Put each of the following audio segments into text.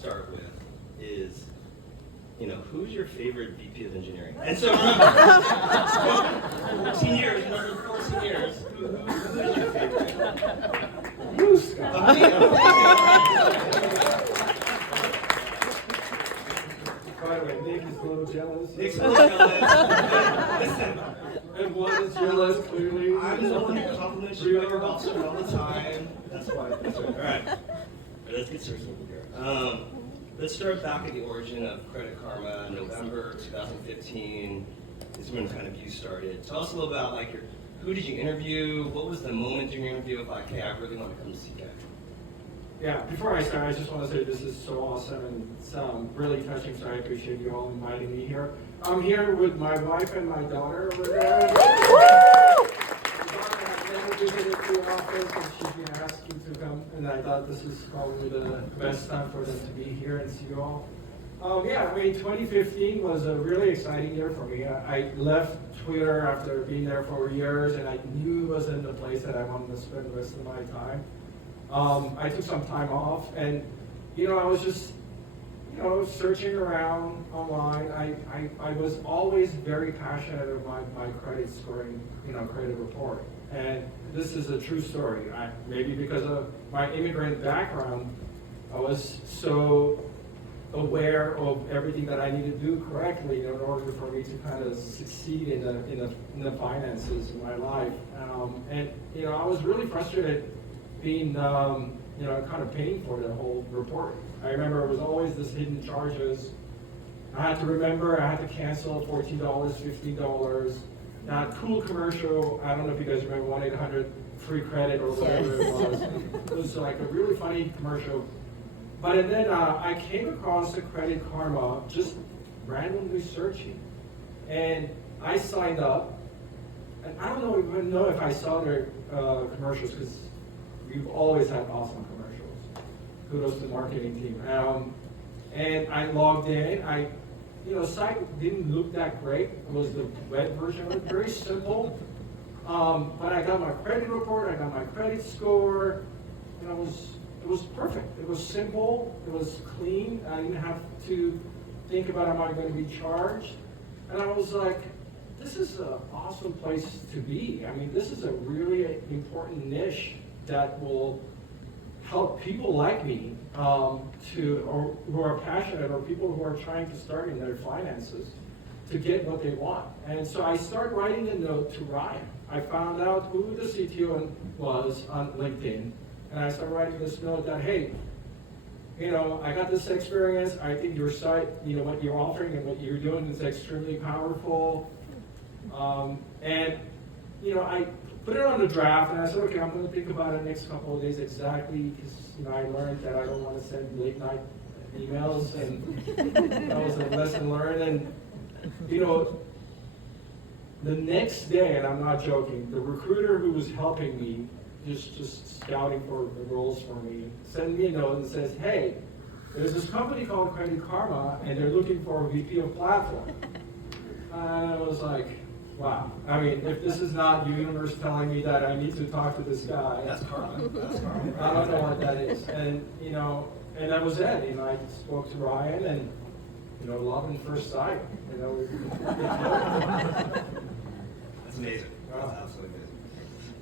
start with is, who's your favorite VP of engineering? And so remember, 14 years, remember 14 years, who's your favorite? You, Scott. By the way, Nick is a little jealous. Nick's a little jealous. Listen. And one is jealous, clearly. I'm the one who compliments you about your officer all the time. That's why. That's right. All right. Let's get serious here. Let's start back at the origin of Credit Karma. November 2015 is when kind of you started. Tell us a little about who did you interview? What was the moment in your interview of hey, I really want to come to CK? Yeah, before I start, I just want to say this is so awesome and it's really touching, so I appreciate you all inviting me here. I'm here with my wife and my daughter over there. My daughter has never visited the office and she's been asking to come, and I thought this is probably the best time for them to be here and see you all. 2015 was a really exciting year for me. I left Twitter after being there for years, and I knew it wasn't the place that I wanted to spend the rest of my time. I took some time off, and I was just searching around online. I was always very passionate about my credit scoring, credit report. And this is a true story. Maybe because of my immigrant background, I was so aware of everything that I need to do correctly in order for me to kind of succeed in the finances in my life. I was really frustrated being, kind of paying for the whole report. I remember it was always this hidden charges. I had to remember, I had to cancel $14, $15. That cool commercial, I don't know if you guys remember 1-800-FREE credit or whatever it was. It was like a really funny commercial. But then I came across the Credit Karma just randomly searching. And I signed up. And I don't even know if I saw their commercials, because we've always had awesome commercials. Kudos to the marketing team. And I logged in. Site didn't look that great. It was the web version of it, very simple. But I got my credit report, I got my credit score, and it was perfect. It was simple, it was clean. I didn't have to think about, am I going to be charged? And I was like, this is an awesome place to be. I mean, this is a really important niche that will help people like me or who are passionate, or people who are trying to start in their finances to get what they want. And so I started writing a note to Ryan. I found out who the CTO was on LinkedIn, and I started writing this note that, hey, I got this experience. I think your site, what you're offering and what you're doing is extremely powerful. I put it on the draft, and I said, okay, I'm going to think about it next couple of days exactly, because I learned that I don't want to send late night emails, and that was a lesson learned. And the next day, and I'm not joking, the recruiter who was helping me, just scouting for the roles for me, sent me a note and says, hey, there's this company called Credit Karma, and they're looking for a VP of platform. And I was like, wow. I mean, if this is not the universe telling me that I need to talk to this guy, That's karma. That's karma. I don't know what that is. And and that was it. I spoke to Ryan, and love in first sight. That's amazing. That's absolutely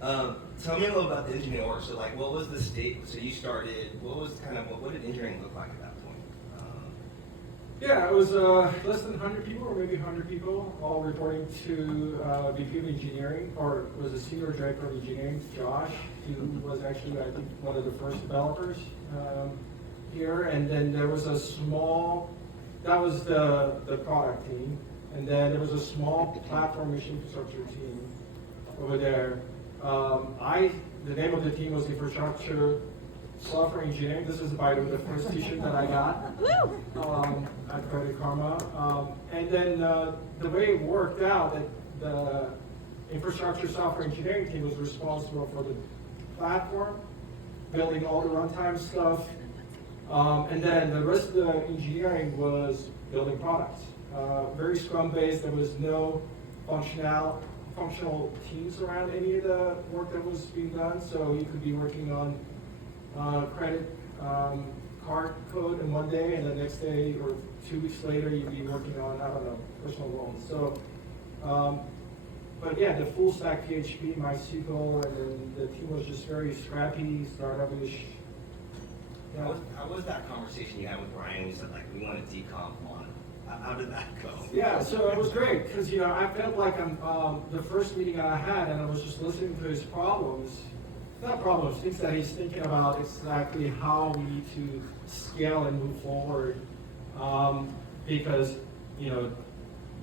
amazing. Tell me a little about the engineering work. So, what was the state? So you started. What did engineering look like at that point? Yeah, it was less than 100 people, or maybe 100 people, all reporting to VP of Engineering, or was a Senior Director of Engineering, Josh, who was actually, I think, one of the first developers here. And then there was a small, that was the product team, and then there was a small platform mission infrastructure team over there. The name of the team was Infrastructure Software Engineering. This is, by the way, the first t-shirt that I got at Credit Karma. And then the way it worked out, that the Infrastructure Software Engineering team was responsible for the platform, building all the runtime stuff. And then the rest of the engineering was building products. Very Scrum-based. There was no functional teams around any of the work that was being done. So you could be working on credit card code in one day, and the next day or 2 weeks later, you'd be working on, I don't know, personal loans. So, but yeah, the full stack PHP, MySQL, and then the team was just very scrappy, startup-ish. Yeah. How was that conversation you had with Ryan? You said, like, we want to decomp on. How did that go? Yeah, so it was great, because, you know, I felt like the first meeting I had, and I was just listening to his problems, not problems, things that he's thinking about exactly how we need to scale and move forward, because, you know,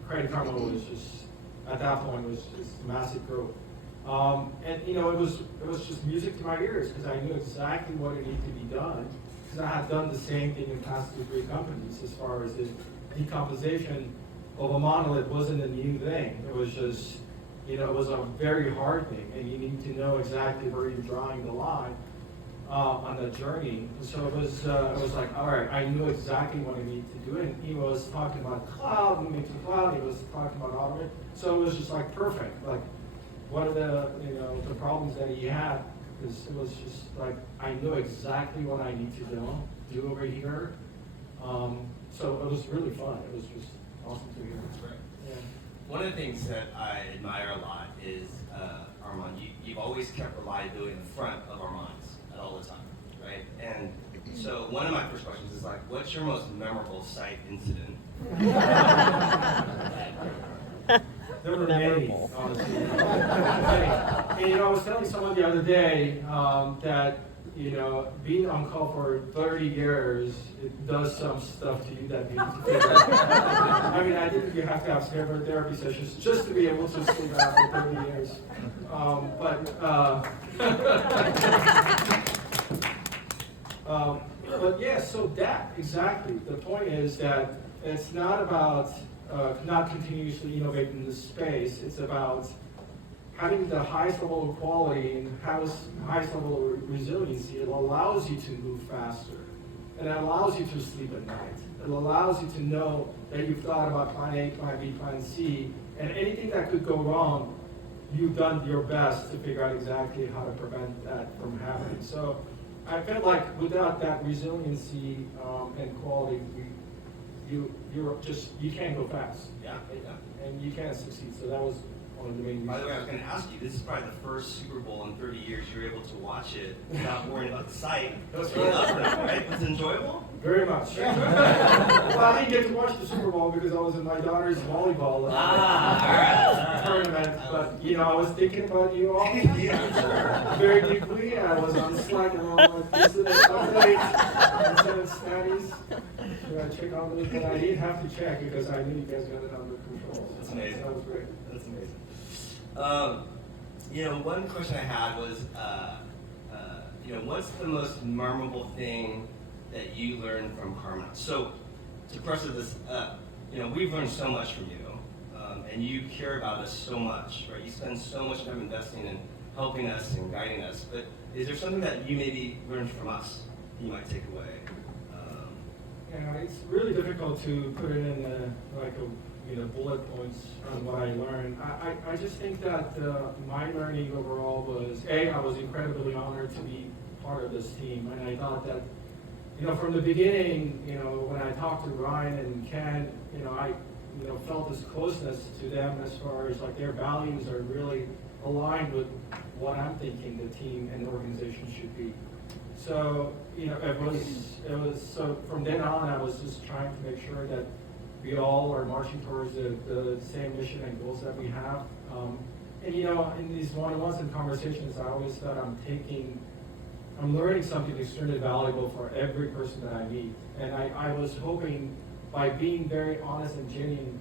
Credit Karma was just, at that point, was just massive growth. And, you know, it was just music to my ears, because I knew exactly what it needed to be done, because I had done the same thing in past 2-3 companies as far as the decomposition of a monolith wasn't a new thing. It was just, you know, it was a very hard thing, and you need to know exactly where you're drawing the line on the journey. And so it was like, all right, I knew exactly what I needed to do. And he was talking about cloud, moving to cloud. He was talking about automation. So it was just like perfect. Like, what are the, you know, the problems that he had? Because it was just like, I knew exactly what I need to do over here. So it was really fun. It was just awesome to hear. That's great. Yeah. One of the things that I admire a lot is, Armond, you've always kept reliability in front of our minds at all the time, right? And so one of my first questions is like, what's your most memorable site incident? There were many, honestly. And, you know, I was telling someone the other day that, you know, being on call for 30 years, it does some stuff to you that you need to figure out. I mean, I think you have to have several therapy sessions just to be able to sleep after 30 years. But yeah, so that, exactly. The point is that it's not about not continuously innovating the space. It's about having the highest level of quality and highest level of resiliency. It allows you to move faster. And it allows you to sleep at night. It allows you to know that you've thought about plan A, plan B, plan C, and anything that could go wrong, you've done your best to figure out exactly how to prevent that from happening. So I felt like without that resiliency and quality, you can't go fast. Yeah. And you can't succeed. So that was one of the main reasons. By the way, I was going to ask you, this is probably the first Super Bowl in 30 years you were able to watch it without worrying about the site. It was really up right? Was it enjoyable? Very much. Well, I didn't get to watch the Super Bowl because I was in my daughter's volleyball tournament. But, you know, I was thinking about you all very deeply. I was on Slack and all like this and updates and sending studies. Should I check on this? But I didn't have to check because I knew you guys got it under control. That's amazing. That was great. That's amazing. You know, one question I had was, you know, what's the most memorable thing that you learned from Karma? So, to process this up, you know, we've learned so much from you, and you care about us so much, right? You spend so much time investing in helping us and guiding us, but is there something that you maybe learned from us you might take away? Yeah, it's really difficult to put it in bullet points on what I learned. I just think that my learning overall was, I was incredibly honored to be part of this team, and I thought that, you know, from the beginning, you know, when I talked to Ryan and Ken, you know, I felt this closeness to them as far as like their values are really aligned with what I'm thinking the team and the organization should be. So, you know, it was so from then on, I was just trying to make sure that we all are marching towards the same mission and goals that we have. And you know, in these one-on-ones and conversations, I always thought I'm learning something extremely valuable for every person that I meet. And I was hoping by being very honest and genuine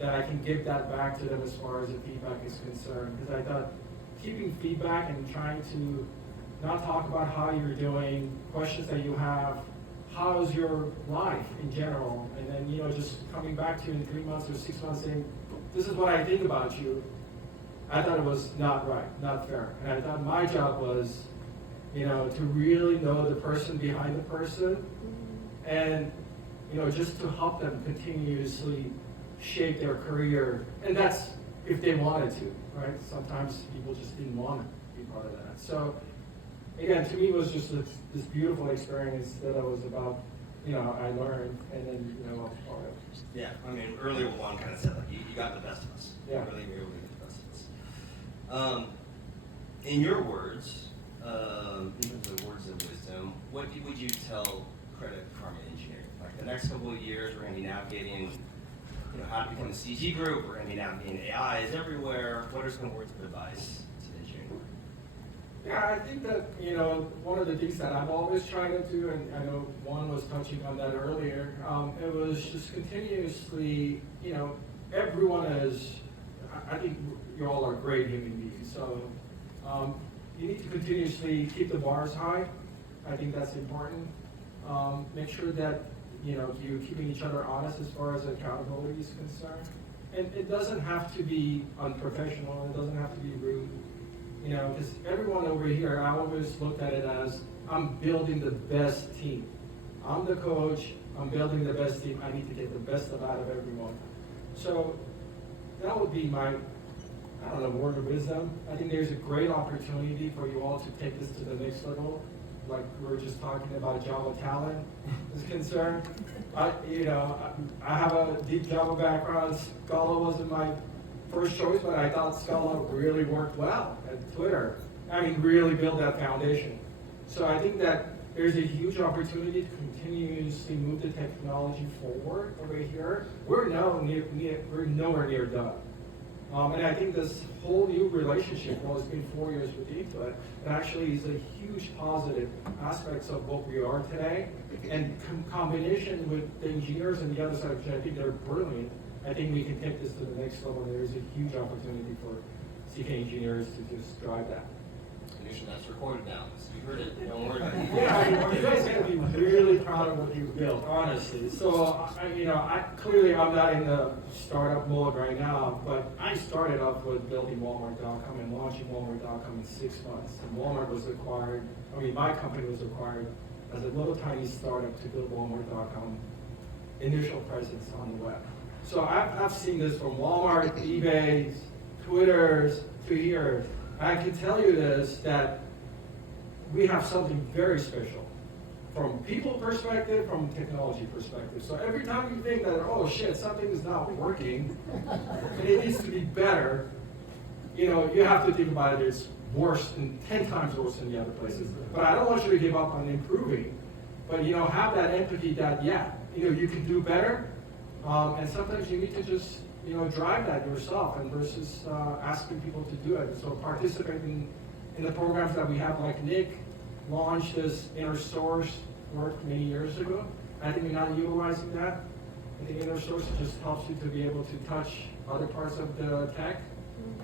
that I can give that back to them as far as the feedback is concerned. Because I thought keeping feedback and trying to not talk about how you're doing, questions that you have, how's your life in general, and then, you know, just coming back to you in 3 months or 6 months saying, this is what I think about you. I thought it was not right, not fair. And I thought my job was, you know, to really know the person behind the person and, you know, just to help them continuously shape their career. And that's if they wanted to, right? Sometimes people just didn't want to be part of that. So again, to me, it was just this beautiful experience that I was about, I learned, and then, I was part of. Yeah, I mean, earlier Juan kind of said, like, you got the best of us. Yeah. You really get the best of us. In your words, in the words of wisdom, what would you tell Credit Karma engineering? Like, the next couple of years, we're going to be navigating, how to become a CG group. We're going to be navigating AIs everywhere. What are some words of advice to the engineering world? Yeah, I think that, one of the things that I'm always trying to do, and I know Juan was touching on that earlier, it was just continuously, everyone is, I think you all are great human beings, so you need to continuously keep the bars high. I think that's important. Make sure that, you're keeping each other honest as far as accountability is concerned. And it doesn't have to be unprofessional, it doesn't have to be rude. Because everyone over here, I always looked at it as, I'm building the best team. I'm the coach, I'm building the best team, I need to get the best out of everyone. So that would be my, word of wisdom. I think there's a great opportunity for you all to take this to the next level. Like we were just talking about Java talent is concerned. I have a deep Java background. Scala wasn't my first choice, but I thought Scala really worked well at Twitter. Really build that foundation. So I think that there's a huge opportunity to continuously move the technology forward over here. We're nowhere near done. And I think this whole new relationship, it's been 4 years with Intuit, it actually is a huge positive aspects of what we are today. And combination with the engineers and the other side, which I think they're brilliant, I think we can take this to the next level. There's a huge opportunity for CK engineers to just drive that. Nushin, that's recorded now, so you heard it. Don't worry about it. Yeah, you guys can be really proud of what you've built, honestly. So, clearly I'm not in the startup mode right now, but I started off with building Walmart.com and launching Walmart.com in 6 months. And Walmart was acquired, my company was acquired as a little tiny startup to build Walmart.com initial presence on the web. So I've seen this from Walmart, eBay, Twitter's, to here. I can tell you this, that we have something very special from people perspective, from technology perspective. So every time you think that, oh shit, something is not working, and it needs to be better, you have to think about it as worse and 10 times worse than the other places. But I don't want you to give up on improving, but have that empathy that, you can do better, and sometimes you need to just drive that yourself, and versus asking people to do it. So participating in the programs that we have, like Nick launched this inner source work many years ago. I think we're not utilizing that. I think inner source just helps you to be able to touch other parts of the tech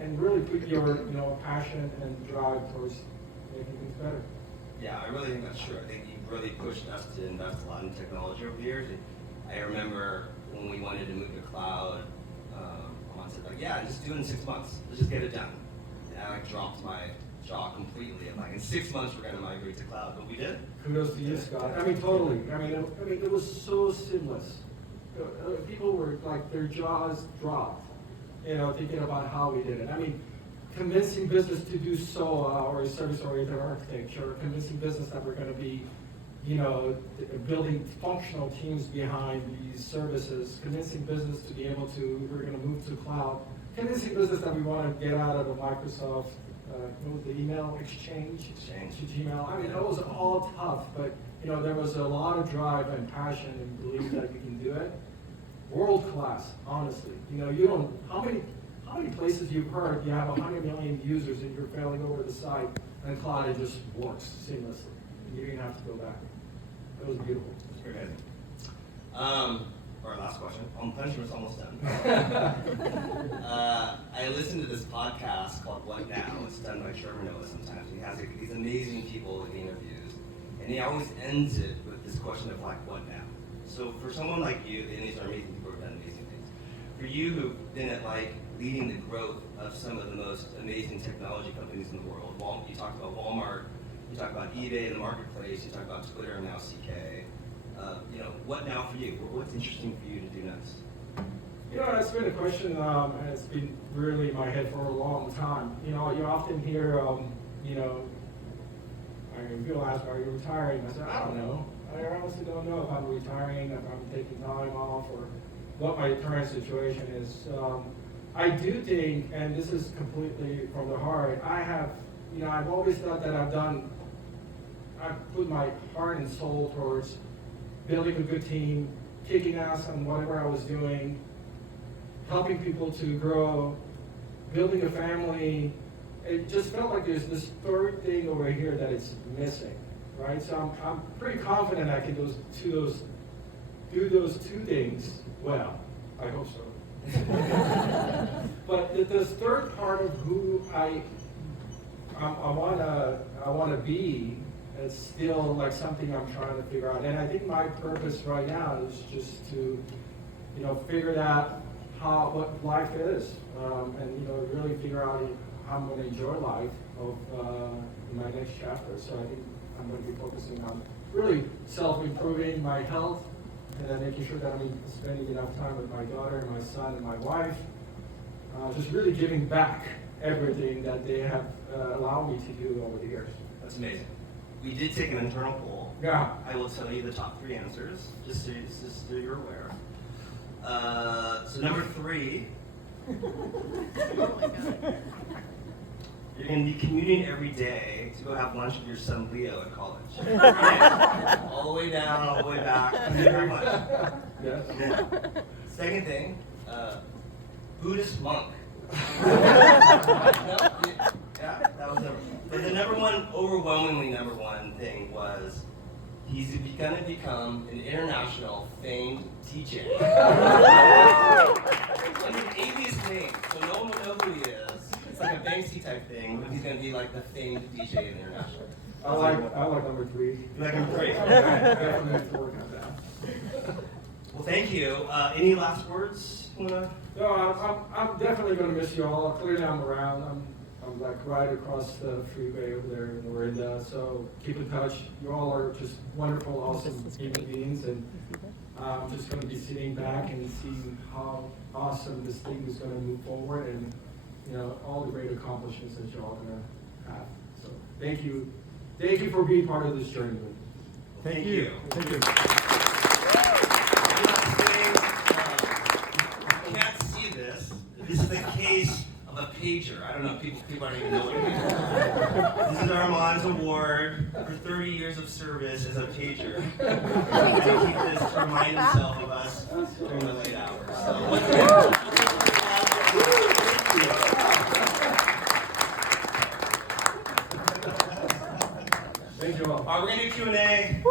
and really put your passion and drive towards making things better. Yeah, I really think that's true. I think you've really pushed us to invest a lot in technology over the years. I remember when we wanted to move to cloud, I said, just do it in 6 months. Let's just get it done. And I dropped my jaw completely. I'm like, in 6 months we're going to migrate to cloud, but we did. Kudos to you, Scott. Totally. It was so seamless. People were like, their jaws dropped, thinking about how we did it. Convincing business to do SOA or service-oriented architecture, convincing business that we're going to be building functional teams behind these services, convincing business to be able to, we're going to move to cloud, convincing business that we want to get out of the Microsoft, the email exchange to Gmail. It was all tough, but there was a lot of drive and passion and belief that you can do it. World class, honestly. How many places you've heard you have 100 million users and you're failing over the site and cloud, it just works seamlessly. You didn't have to go back. It was beautiful. Okay. Our last question. Punishment's almost done. I listened to this podcast called What Now? It's done by Trevor Noah sometimes. He has these amazing people that he interviews. And he always ends it with this question of what now? So for someone like you, and these are amazing people who have done amazing things, for you who've been at leading the growth of some of the most amazing technology companies in the world, you talked about Walmart, you talk about eBay in the marketplace, you talk about Twitter and now CK. What now for you? What's interesting for you to do next? That's been a question, and it's been really in my head for a long time. You often hear, I mean, people ask me, are you retiring? I said, I don't know. I honestly don't know if I'm retiring, if I'm taking time off, or what my current situation is. I do think, and this is completely from the heart, I've always thought that I've put my heart and soul towards building a good team, kicking ass on whatever I was doing, helping people to grow, building a family. It just felt like there's this third thing over here that it's missing, right? So I'm pretty confident I can do those two things well. I hope so. But this third part of who I wanna be, it's still like something I'm trying to figure out. And I think my purpose right now is just to, figure out what life is, and really figure out how I'm going to enjoy life in my next chapter. So I think I'm going to be focusing on really self-improving my health, and then making sure that I'm spending enough time with my daughter and my son and my wife, just really giving back everything that they have allowed me to do over the years. That's amazing. We did take an internal poll. Yeah. I will tell you the top 3 answers, just so you're aware. So number 3, you're going to be commuting every day to go have lunch with your son Leo at college. Right? All the way down, all the way back. Thank you very much. Yes. Second thing, Buddhist monk. Yeah, that was number 1. But the overwhelmingly number one thing was he's going to become an international famed DJ. It's an atheist name, so no one will know who he is. It's like a Banksy type thing, but he's going to be like the famed DJ international. I like number 3. You like number 3? I definitely have to work on that. Well, thank you. Any last words? No, I'm definitely going to miss you all. Clearly, I'm around. I'm like right across the freeway over there in Orinda. So keep in touch. You all are just wonderful, awesome human beings, and I'm just going to be sitting back and seeing how awesome this thing is going to move forward, and all the great accomplishments that you're all going to have. So thank you for being part of this journey. Thank you. Thank you. You can't see this. This is the case of a pager. I don't know, people don't even know what it is. This is Armond's award for 30 years of service as a pager. To keep this to remind himself of us during the late hours. So, Thank you all. we're going to do Q&A.